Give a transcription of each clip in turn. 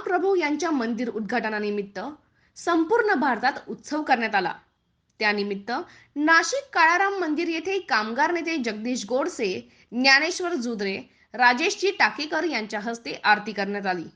रामप्रभू यांच्या मंदिर उद्घाटनानिमित्त संपूर्ण भारतात उत्सव करण्यात आला। त्यानिमित्त नाशिक काळाराम मंदिर येथे कामगार नेते जगदीश गोडसे, ज्ञानेश्वर जुद्रे, राजेशजी टाकेकर यांच्या हस्ते आरती करण्यात आली।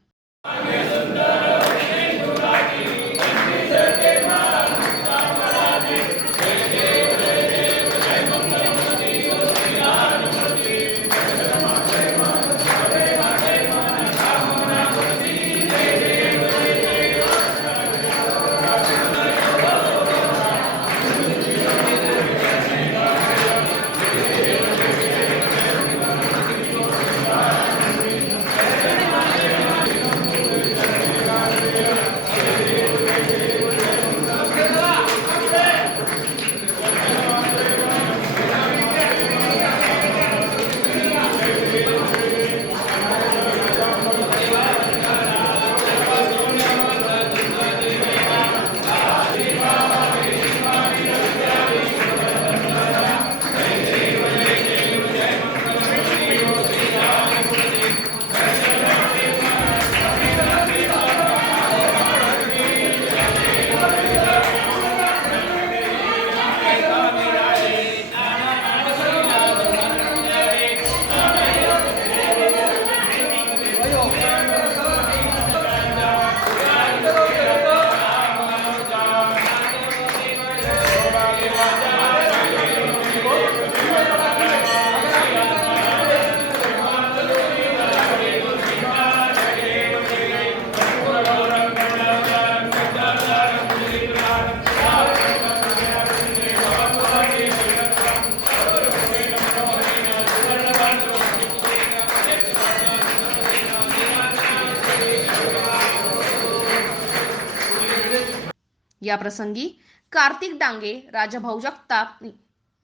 या प्रसंगी कार्तिक डांगे, राजाभाऊ जगताप,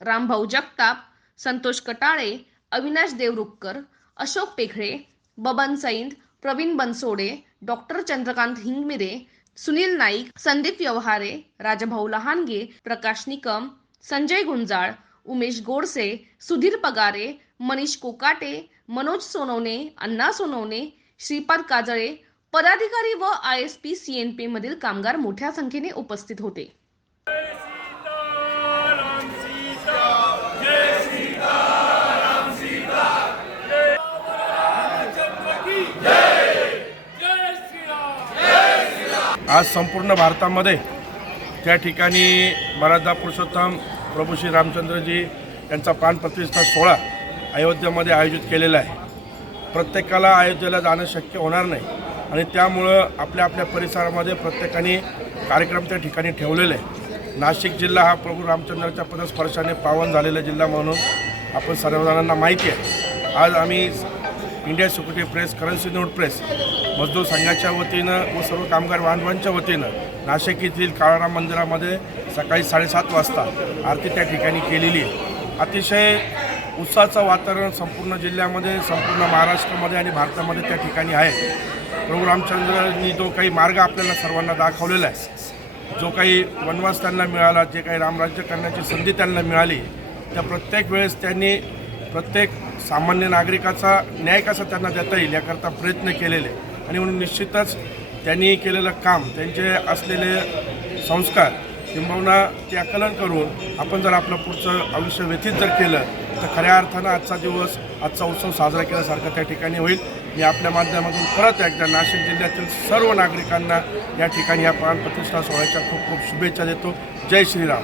रामभाऊ जगताप, संतोष कटाळे, अविनाश देवरुखकर, अशोक पेखळे, बबन सैंद, प्रवीण बनसोडे, डॉक्टर चंद्रकांत हिंगमिरे, सुनील नाईक, संदीप व्यवहारे, राजाभाऊ लहानगे, प्रकाश निकम, संजय गुंजाळ, उमेश गोडसे, सुधीर पगारे, मनीष कोकाटे, मनोज सोनवणे, अण्णा सोनवणे, श्रीपाद काजळे, पदाधिकारी व ISP CNP मधील कामगार मोठ्या संख्येने उपस्थित होते। आज संपूर्ण भारतामध्ये त्या ठिकाणी मर्यादा पुरुषोत्तम प्रभू श्री रामचंद्रजी यांचा प्राणप्रतिष्ठा सोहळा अयोध्येमध्ये आयोजित केलेला आहे। प्रत्येकाला अयोध्येला जाणं शक्य होणार नाही आणि त्यामुळं आपल्या आपल्या परिसरामध्ये प्रत्येकाने कार्यक्रम त्या ठिकाणी ठेवलेले आहे। नाशिक जिल्हा हा प्रभू रामचंद्राच्या पदस्पर्शाने पावन झालेला जिल्हा म्हणून आपण सर्वजणांना माहिती आहे। आज आम्ही India security press, currency note press, मजदूर संघाच्या वतीनं व सर्व कामगार बांधवांच्या वतीनं नाशिक येथील काळाराम मंदिरामध्ये सकाळी 7:30 वाजता आरती त्या ठिकाणी केलेली आहे। अतिशय उत्साहाचं वातावरण संपूर्ण जिल्ह्यामध्ये, संपूर्ण महाराष्ट्रामध्ये आणि भारतामध्ये त्या ठिकाणी आहे। प्रभू रामचंद्रांनी जो काही मार्ग आपल्याला सर्वांना दाखवलेला आहे, जो काही वनवास त्यांना मिळाला, जे काही रामराज्य करण्याची संधी त्यांना मिळाली, त्या प्रत्येक वेळेस त्यांनी प्रत्येक सामान्य नागरिकाचा न्याय कसा त्यांना देता येईल याकरता प्रयत्न केलेले आणि म्हणून निश्चितच त्यांनी केलेलं काम, त्यांचे असलेले संस्कार किंबहुना ते आकलन करून आपण जर आपलं पुढचं आयुष्य व्यतीत जर केलं तर खऱ्या अर्थानं आजचा दिवस, आजचा उत्सव साजरा केल्यासारखा त्या ठिकाणी होईल। मी आपल्या माध्यमातून परत एकदा नाशिक जिल्ह्यातील सर्व नागरिकांना या ठिकाणी या प्राणप्रतिष्ठा सोहळ्याच्या खूप खूप शुभेच्छा देतो। जय श्रीराम।